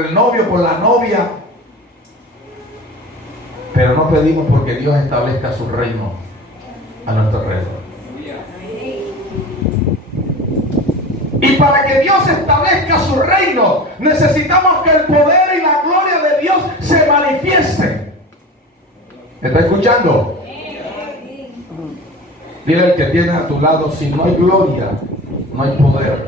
el novio, por la novia. Pero no pedimos porque Dios establezca su reino a nuestro alrededor. Y para que Dios establezca su reino, necesitamos que el poder y la gloria de Dios se manifiesten. ¿Me está escuchando? Dile al que tiene a tu lado, si no hay gloria, no hay poder.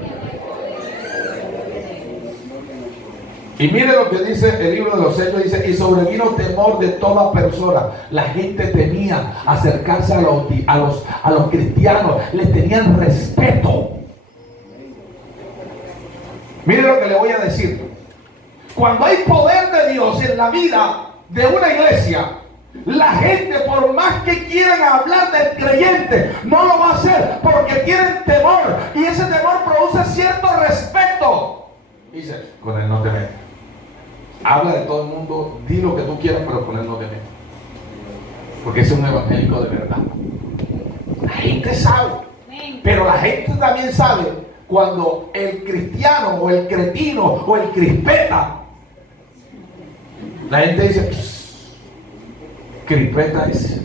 Y mire lo que dice el libro de los Hechos, dice, y sobrevino temor de toda persona. La gente temía acercarse a los cristianos, les tenían respeto. Mire lo que le voy a decir. Cuando hay poder de Dios en la vida de una iglesia, la gente, por más que quieran hablar del creyente, no lo va a hacer porque tienen temor. Y ese temor produce cierto respeto. Dice, con él no te metas. Habla de todo el mundo, di lo que tú quieras, pero con él no te metas. Porque es un evangélico de verdad. La gente sabe. Pero la gente también sabe cuando el cristiano o el cretino o el crispeta, la gente dice, crispeta es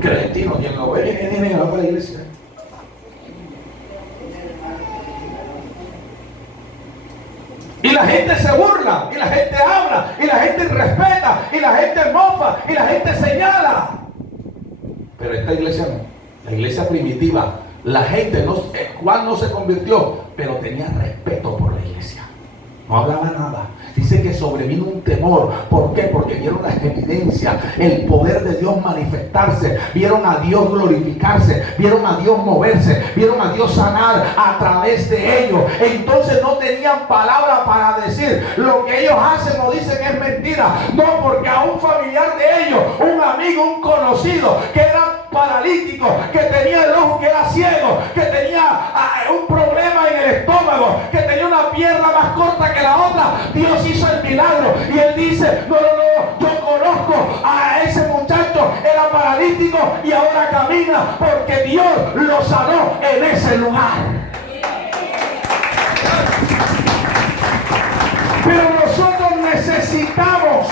cretino, quien lo ve, viene a la iglesia. Y la gente se burla, y la gente habla, y la gente respeta, y la gente mofa, y la gente señala. Pero esta iglesia no. La iglesia primitiva, la gente, Juan no se convirtió, pero tenía respeto por la iglesia. No hablaba nada. Dice que sobrevino un temor. ¿Por qué? Porque vieron las evidencias, el poder de Dios manifestarse, vieron a Dios glorificarse, vieron a Dios moverse, vieron a Dios sanar a través de ellos. Entonces no tenían palabra para decir lo que ellos hacen o dicen es mentira. No, porque a un familiar de ellos, un amigo, un conocido que era paralítico, que tenía el ojo que era ciego, que tenía un problema en el estómago, que tenía una pierna más corta que la otra, Dios hizo el milagro. Y él dice, no, yo conozco a ese muchacho, era paralítico y ahora camina porque Dios lo sanó en ese lugar. Pero nosotros necesitamos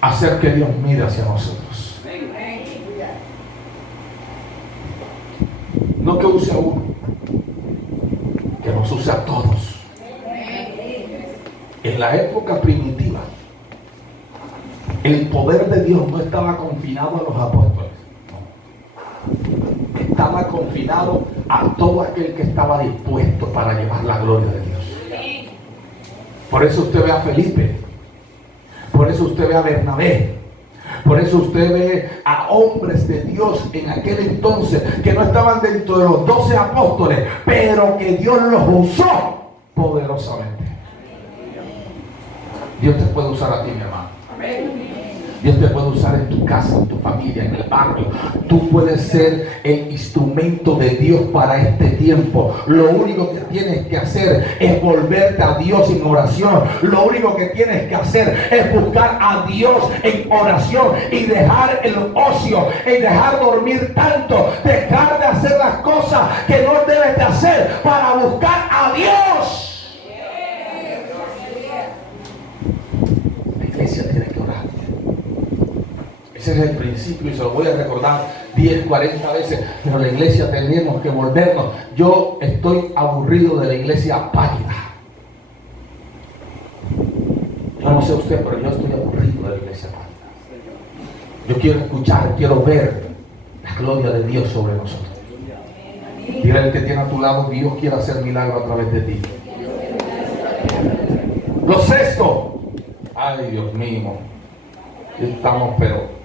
hacer que Dios mire hacia nosotros. No que use a uno, que nos use a todos. En la época primitiva, el poder de Dios no estaba confinado a los apóstoles, no. Estaba confinado a todo aquel que estaba dispuesto para llevar la gloria de Dios. Por eso usted ve a Felipe, por eso usted ve a Bernabé, por eso usted ve a hombres de Dios en aquel entonces que no estaban dentro de los 12 apóstoles, pero que Dios los usó poderosamente. Dios te puede usar a ti, mi hermano. Dios te puede usar en tu casa, en tu familia, en el barrio. Tú puedes ser el instrumento de Dios para este tiempo. Lo único que tienes que hacer es volverte a Dios en oración. Lo único que tienes que hacer es buscar a Dios en oración y dejar el ocio, y dejar dormir tanto, dejar de hacer las cosas que no debes de hacer para buscar a Dios. La iglesia tiene que orar. Ese es el principio y se lo voy a recordar 10, 40 veces. Pero la iglesia tenemos que volvernos. Yo estoy aburrido de la iglesia pálida. Yo no sé usted, pero yo estoy aburrido de la iglesia pálida. Yo quiero escuchar, quiero ver la gloria de Dios sobre nosotros. Dile al que tiene a tu lado, Dios quiere hacer milagro a través de ti. Lo sexto. Ay, Dios mío. Estamos, pero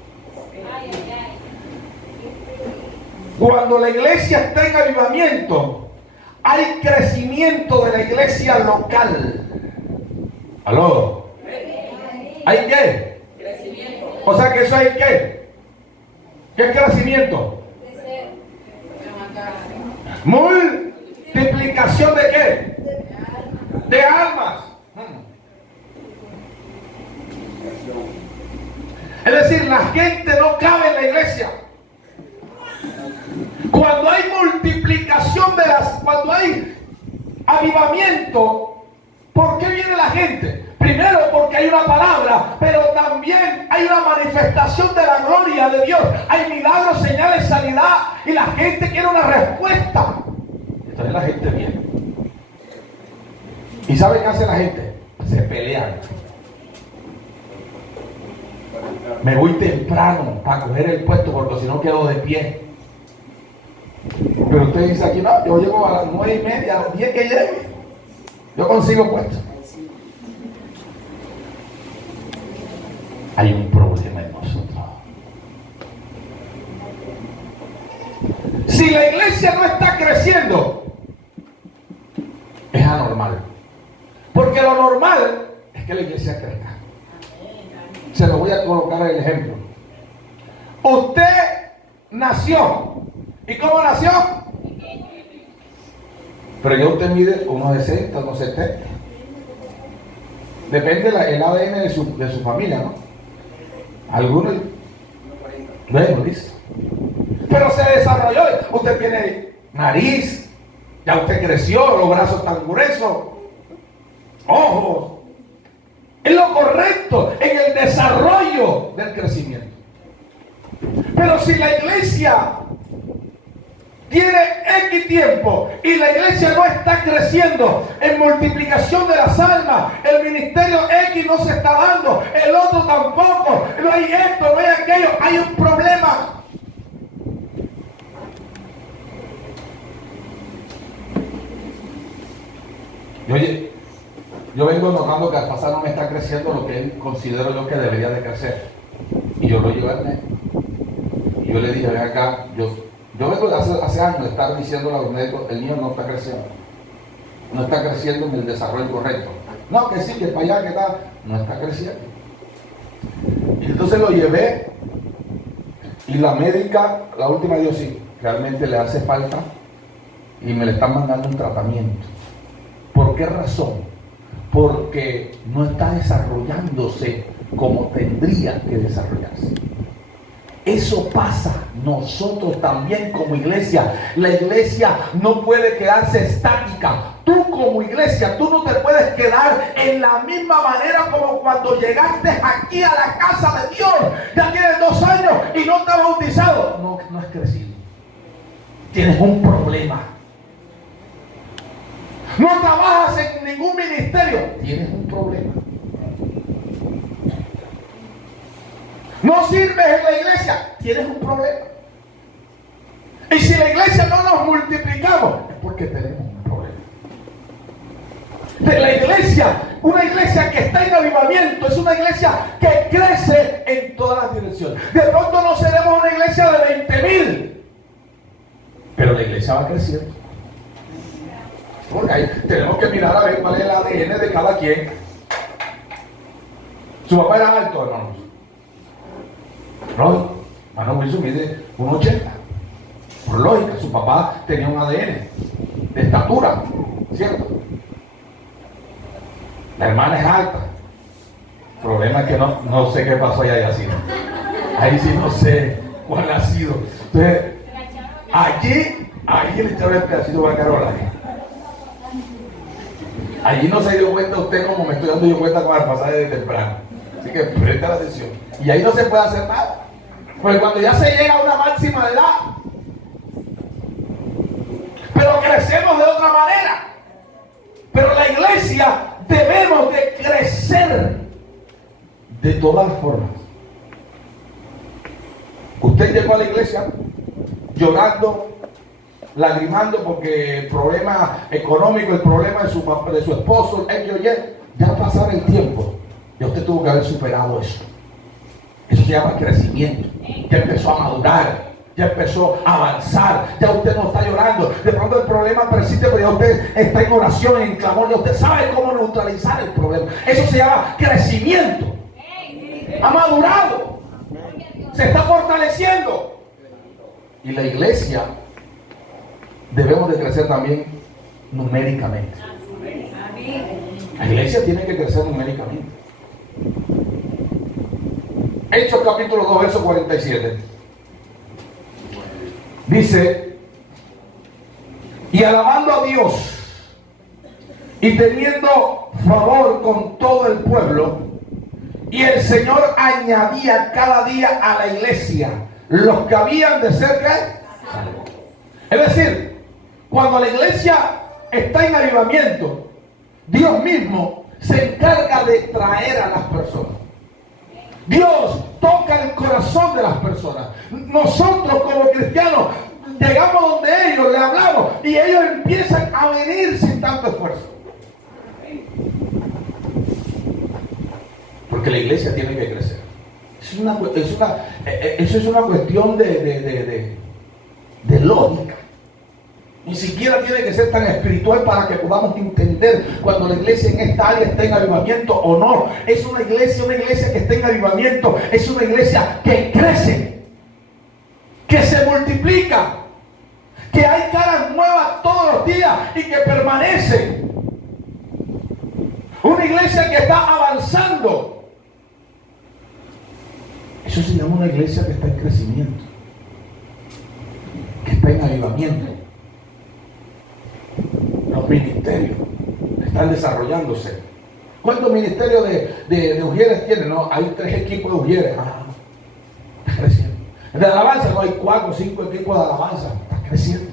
cuando la iglesia está en avivamiento, hay crecimiento de la iglesia local. ¿Aló? ¿Hay qué? Crecimiento. O sea que eso hay qué. ¿Qué es crecimiento? Multiplicación de qué? De almas. Es decir, la gente no cabe en la iglesia. Cuando hay multiplicación cuando hay avivamiento, ¿Por qué viene la gente? Primero porque hay una palabra, pero también hay una manifestación de la gloria de Dios. Hay milagros, señales, sanidad, y la gente quiere una respuesta. Entonces la gente viene. ¿Y sabe qué hace la gente? Se pelean. Me voy temprano para coger el puesto porque si no quedo de pie. Pero usted dice aquí, no, yo llego a las 9:30, a las 10 que llegue, yo consigo puesto. Hay un problema en nosotros. Si la iglesia no está creciendo, es anormal. Porque lo normal es que la iglesia crezca. Se lo voy a colocar el ejemplo. Usted nació. ¿Y cómo nació? Pero ya usted mide 1,60, 1,70. Depende el ADN de su familia, ¿no? Algunos. Bueno, listo. Pero se desarrolló. Usted tiene nariz. Ya usted creció, los brazos tan gruesos. Ojos. Es lo correcto en el desarrollo del crecimiento. Pero si la iglesia tiene X tiempo y la iglesia no está creciendo en multiplicación de las almas, el ministerio X no se está dando, el otro tampoco, no hay esto, no hay aquello, hay un problema. Yo vengo notando que al pasar no me está creciendo lo que él considero yo que debería de crecer. Y yo lo llevé al médico. Y yo le dije, ven acá, yo vengo de hace años de estar diciéndole a los médicos, el niño no está creciendo. No está creciendo en el desarrollo correcto. No, que sí, que para allá, que tal. No está creciendo. Y entonces lo llevé. Y la médica, la última dijo, sí, realmente le hace falta. Y me le están mandando un tratamiento. ¿Por qué razón? Porque no está desarrollándose como tendría que desarrollarse. Eso pasa nosotros también como iglesia. La iglesia no puede quedarse estática. Tú como iglesia, tú no te puedes quedar en la misma manera como cuando llegaste aquí a la casa de Dios. Ya tienes 2 años y no te has bautizado. No has crecido. Tienes un problema. No trabajas en ningún ministerio. Tienes un problema. No sirves en la iglesia. Tienes un problema. Y si la iglesia no nos multiplicamos, es porque tenemos un problema. De la iglesia, una iglesia que está en avivamiento, es una iglesia que crece en todas las direcciones. De pronto no seremos una iglesia de 20,000, pero la iglesia va creciendo. Porque ahí tenemos que mirar a ver cuál es el ADN de cada quien. ¿Su papá era alto, hermanos? No, hermano Wilson mide 1,80. Por lógica, su papá tenía un ADN de estatura, ¿cierto? La hermana es alta. El problema es que no sé qué pasó allá así. Ahí sí no sé cuál ha sido. Entonces, allí le echaron el pedacito a Carola. Allí no se dio cuenta usted como me estoy dando yo cuenta con el pasaje de temprano. Así que presta la atención. Y ahí no se puede hacer nada. Pues cuando ya se llega a una máxima de edad, pero crecemos de otra manera. Pero la iglesia debemos de crecer de todas formas. Usted llegó a la iglesia llorando, lagrimando porque el problema económico, el problema de su esposo, ya pasó el tiempo. Ya usted tuvo que haber superado eso. Eso se llama crecimiento. Ya empezó a madurar, ya empezó a avanzar, ya usted no está llorando. De pronto el problema persiste, pero ya usted está en oración, en clamor, ya usted sabe cómo neutralizar el problema. Eso se llama crecimiento. Ha madurado, se está fortaleciendo. Y la iglesia debemos de crecer también numéricamente. La iglesia tiene que crecer numéricamente. Hechos capítulo 2, verso 47. Dice, y alabando a Dios y teniendo favor con todo el pueblo, y el Señor añadía cada día a la iglesia los que habían de ser salvos. Es decir, cuando la iglesia está en avivamiento, Dios mismo se encarga de traer a las personas. Dios toca el corazón de las personas. Nosotros como cristianos llegamos donde ellos, le hablamos y ellos empiezan a venir sin tanto esfuerzo. Porque la iglesia tiene que crecer. Eso es una cuestión de lógica. Ni siquiera tiene que ser tan espiritual para que podamos entender cuando la iglesia en esta área está en avivamiento o no. Es una iglesia que está en avivamiento. Es una iglesia que crece, que se multiplica, que hay caras nuevas todos los días y que permanece. Una iglesia que está avanzando. Eso se llama una iglesia que está en crecimiento, que está en avivamiento. Los ministerios están desarrollándose. ¿Cuántos ministerios de Ujieres tienen? No, hay 3 equipos de Ujieres. Está creciendo. De alabanza no hay 4 o 5 equipos de alabanza. Está creciendo.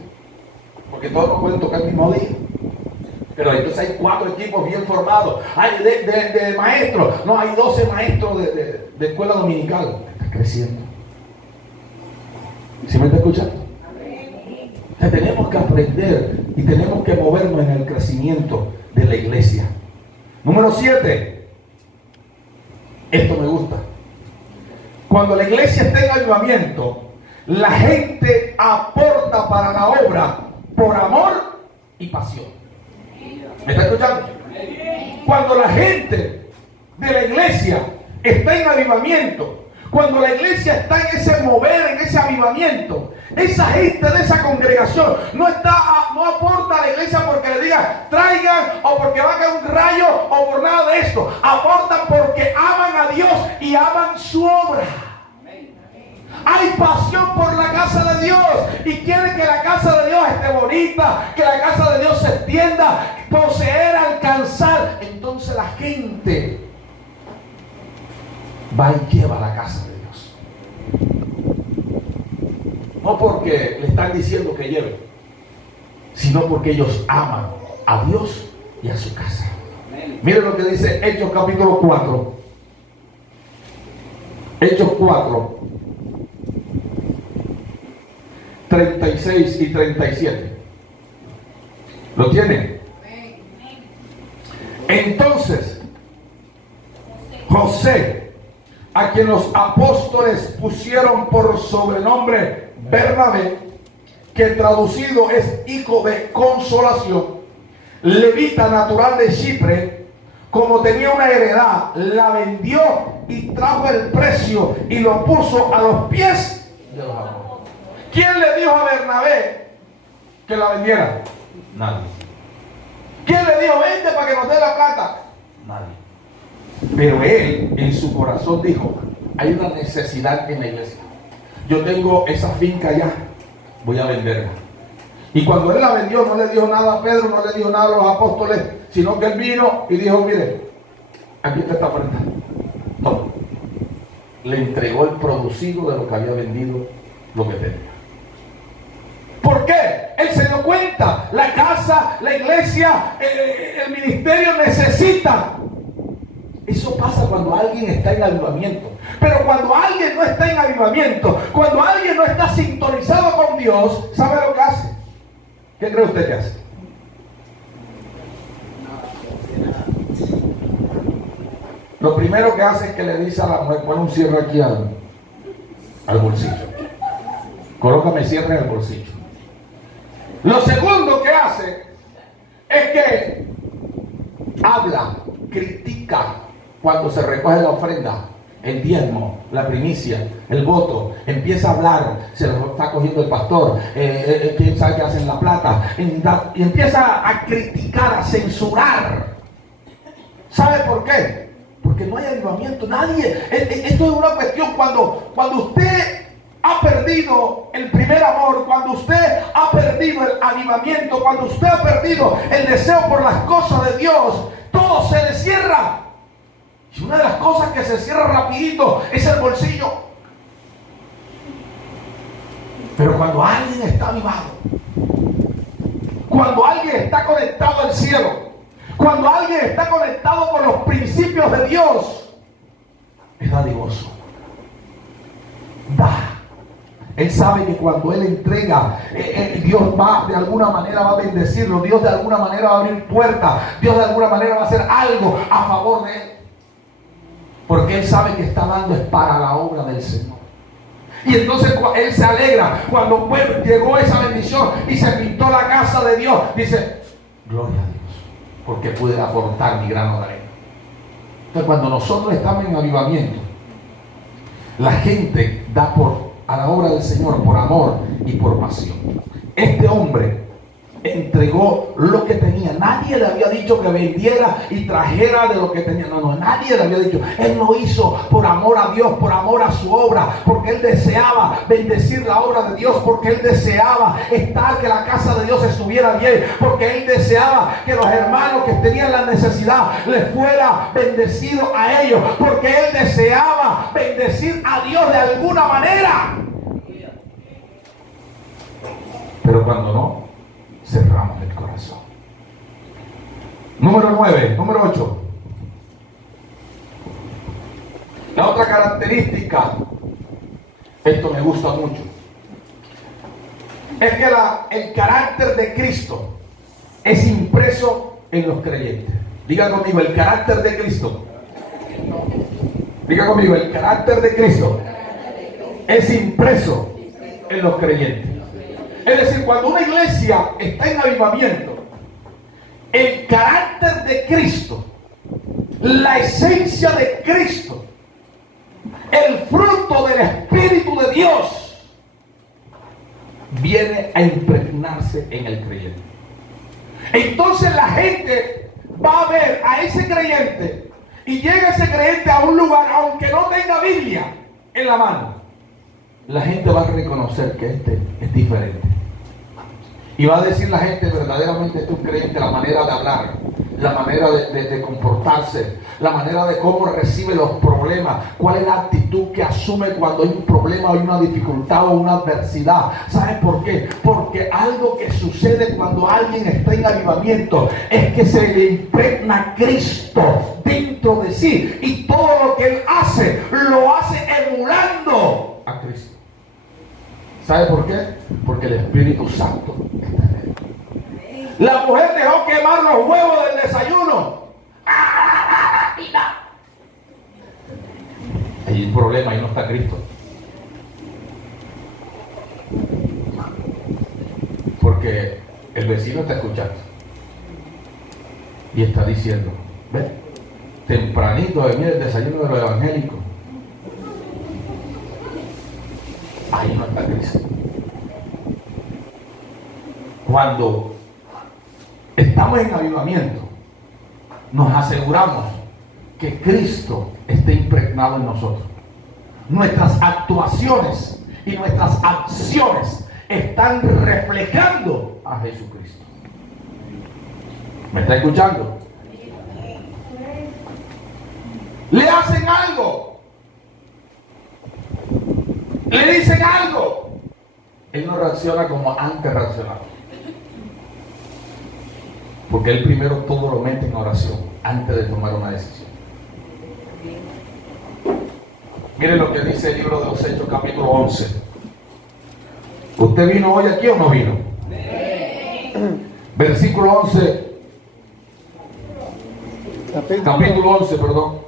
Porque todos no pueden tocar el mismo día. Pero entonces hay 4 equipos bien formados. Hay de maestros. No, hay 12 maestros de escuela dominical. Está creciendo. ¿Sí me está escuchando? Tenemos que aprender y tenemos que movernos en el crecimiento de la iglesia. Número 7. Esto me gusta. Cuando la iglesia está en avivamiento, la gente aporta para la obra por amor y pasión. ¿Me está escuchando? Cuando la gente de la iglesia está en avivamiento, cuando la iglesia está en ese mover, en ese avivamiento, esa gente de esa congregación no aporta a la iglesia porque le digan traigan, o porque va a caer un rayo, o por nada de esto. Aportan porque aman a Dios y aman su obra. Hay pasión por la casa de Dios y quieren que la casa de Dios esté bonita, que la casa de Dios se extienda, poseer, alcanzar. Entonces la gente va y lleva a la casa de Dios. No porque le están diciendo que lleven, sino porque ellos aman a Dios y a su casa. Miren lo que dice Hechos capítulo 4. Hechos 4, 36 y 37. ¿Lo tienen? Entonces, José, a quien los apóstoles pusieron por sobrenombre Bernabé, que traducido es hijo de consolación, levita natural de Chipre, como tenía una heredad, la vendió y trajo el precio y lo puso a los pies de los apóstoles. ¿Quién le dijo a Bernabé que la vendiera? Nadie. ¿Quién le dijo vende para que nos dé la plata? Nadie. Pero él en su corazón dijo, hay una necesidad en la iglesia. Yo tengo esa finca allá, voy a venderla. Y cuando él la vendió, no le dijo nada a Pedro, no le dijo nada a los apóstoles, sino que él vino y dijo, mire, aquí está esta oferta. Todo. Le entregó el producido de lo que había vendido, lo que tenía. ¿Por qué? Él se dio cuenta, la casa, la iglesia, el ministerio necesita. Eso pasa cuando alguien está en avivamiento. Pero cuando alguien no está en avivamiento, cuando alguien no está sintonizado con Dios, ¿sabe lo que hace? ¿Qué cree usted que hace? Lo primero que hace es que le dice a la mujer, pon un cierre aquí al bolsillo. Colócame cierre en el bolsillo. Lo segundo que hace es que habla, critica cuando se recoge la ofrenda, el diezmo, la primicia, el voto. Empieza a hablar, se lo está cogiendo el pastor, quién sabe qué hace en la plata, y empieza a criticar, a censurar. ¿Sabe por qué? Porque no hay avivamiento, nadie. Esto es una cuestión cuando usted ha perdido el primer amor, cuando usted ha perdido el avivamiento, cuando usted ha perdido el deseo por las cosas de Dios, todo todo se le cierra. Y una de las cosas que se cierra rapidito es el bolsillo. Pero cuando alguien está avivado, cuando alguien está conectado al cielo, cuando alguien está conectado con los principios de Dios, es dadivoso. Da. Él sabe que cuando Él entrega, Dios va, de alguna manera va a bendecirlo. Dios de alguna manera va a abrir puertas. Dios de alguna manera va a hacer algo a favor de Él. Porque Él sabe que está dando es para la obra del Señor. Y entonces Él se alegra cuando llegó esa bendición y se pintó la casa de Dios. Dice, gloria a Dios, porque pude aportar mi grano de arena. Entonces cuando nosotros estamos en avivamiento, la gente da a la obra del Señor por amor y por pasión. Este hombre entregó lo que tenía. Nadie le había dicho que vendiera y trajera de lo que tenía. No, nadie le había dicho. Él lo hizo por amor a Dios, por amor a su obra, porque él deseaba bendecir la obra de Dios, porque él deseaba que la casa de Dios estuviera bien, porque él deseaba que los hermanos que tenían la necesidad les fuera bendecido a ellos, porque él deseaba bendecir a Dios de alguna manera. Pero cuando no, cerramos el corazón. Número 8. La otra característica, esto me gusta mucho, es que el carácter de Cristo es impreso en los creyentes. Diga conmigo, el carácter de Cristo. Diga conmigo, el carácter de Cristo es impreso en los creyentes. Es decir, cuando una iglesia está en avivamiento, el carácter de Cristo, la esencia de Cristo, el fruto del Espíritu de Dios, viene a impregnarse en el creyente. Entonces la gente va a ver a ese creyente y llega ese creyente a un lugar, aunque no tenga Biblia en la mano, la gente va a reconocer que este es diferente. Y va a decir la gente, verdaderamente este es un creyente, la manera de hablar, la manera de comportarse, la manera de cómo recibe los problemas, cuál es la actitud que asume cuando hay un problema, hay una dificultad o una adversidad. ¿Sabe por qué? Porque algo que sucede cuando alguien está en avivamiento es que se le impregna Cristo dentro de sí, y todo lo que él hace, lo hace emulando a Cristo. ¿Sabe por qué? Porque el Espíritu Santo está en él. La mujer dejó quemar los huevos del desayuno. Hay un problema, ahí no está Cristo. Porque el vecino está escuchando y está diciendo, ve, tempranito de mí el desayuno de los evangélicos. Ahí no está Cristo. Cuando estamos en avivamiento, nos aseguramos que Cristo esté impregnado en nosotros. Nuestras actuaciones y nuestras acciones están reflejando a Jesucristo. ¿Me está escuchando? Le hacen algo, le dicen algo, él no reacciona como antes reaccionaba, porque él primero todo lo mete en oración antes de tomar una decisión. Mire lo que dice el libro de los Hechos, capítulo 11. ¿Usted vino hoy aquí o no vino? Versículo 11. Capítulo 11, perdón.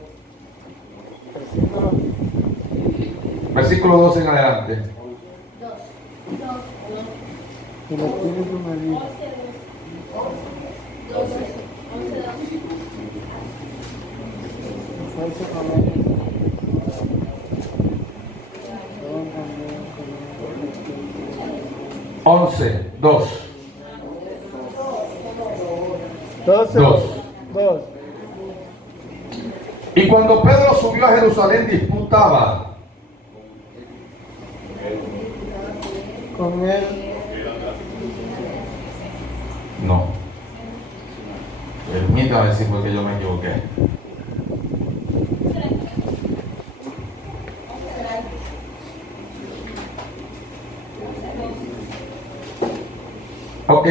Versículo 12 en adelante. 11, 2. 2. Y cuando Pedro subió a Jerusalén, disputaba con él. No. Permítame decir porque yo me equivoqué. Ok,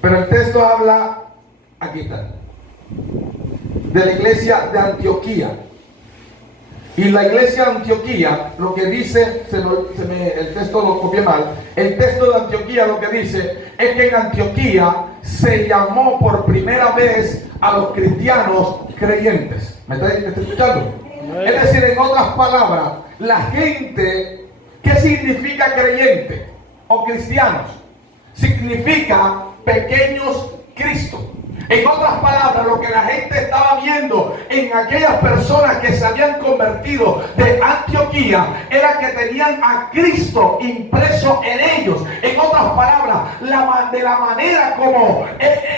pero el texto habla, aquí está, de la iglesia de Antioquía. Y la iglesia de Antioquía, lo que dice, el texto lo copié mal. El texto de Antioquía lo que dice es que en Antioquía se llamó por primera vez a los cristianos creyentes. ¿Me está escuchando? Es decir, en otras palabras, la gente, ¿qué significa creyente o cristianos? Significa pequeños Cristo. En otras palabras, lo que la gente estaba viendo en aquellas personas que se habían convertido de Antioquía era que tenían a Cristo impreso en ellos. En otras palabras, de la manera como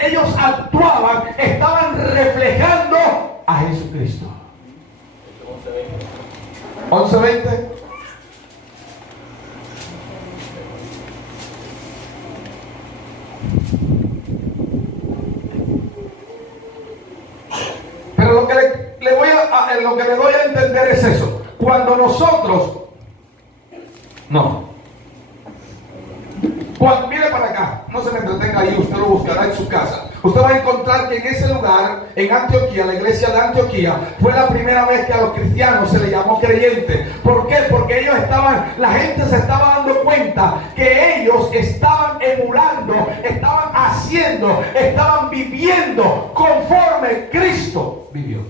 ellos actuaban, estaban reflejando a Jesucristo. 11:20. Pero lo que le doy a entender es eso. Cuando nosotros mire para acá, no se me entretenga ahí, usted lo buscará en su casa. Usted va a encontrar que en ese lugar, en Antioquía, la iglesia de Antioquía, fue la primera vez que a los cristianos se les llamó creyente. ¿Por qué? Porque la gente se estaba dando cuenta que ellos estaban emulando, estaban haciendo, estaban viviendo conforme Cristo vivió.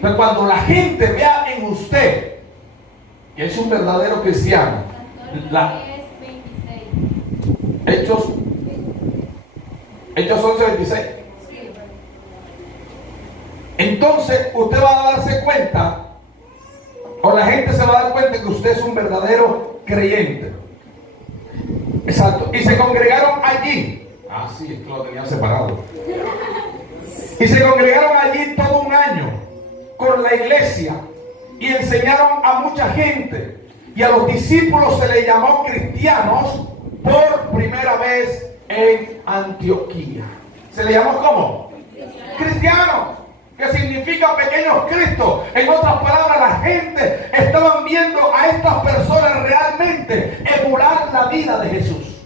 Pero cuando la gente vea en usted que es un verdadero cristiano, Hechos 11:26. Entonces usted va a darse cuenta, o la gente se va a dar cuenta que usted es un verdadero creyente. Exacto. Y se congregaron allí. Ah, sí, esto lo tenían separado. Y se congregaron allí todo un año con la iglesia y enseñaron a mucha gente. Y a los discípulos se les llamó cristianos por primera vez en Antioquía. ¿Se le llamó cómo? Cristianos, que significa pequeños Cristo. En otras palabras, la gente estaban viendo a estas personas realmente emular la vida de Jesús.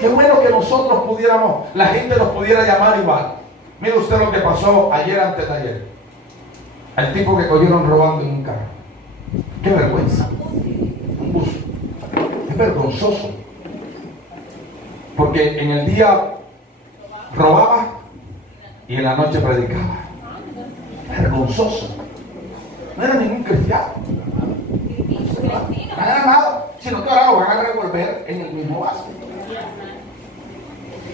Qué bueno que nosotros pudiéramos, la gente nos pudiera llamar igual. Mire usted lo que pasó ayer, antes de ayer. El tipo que cogieron robando en un carro. Qué vergüenza. Un bus. Es vergonzoso. Porque en el día robaba y en la noche predicaba. Vergonzoso. No era ningún cristiano. No era nada. Sino que ahora lo van a revolver en el mismo vaso.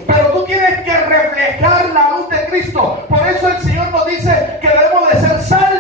Pero tú tienes que reflejar la luz de Cristo. Por eso el Señor nos dice que debemos de ser sal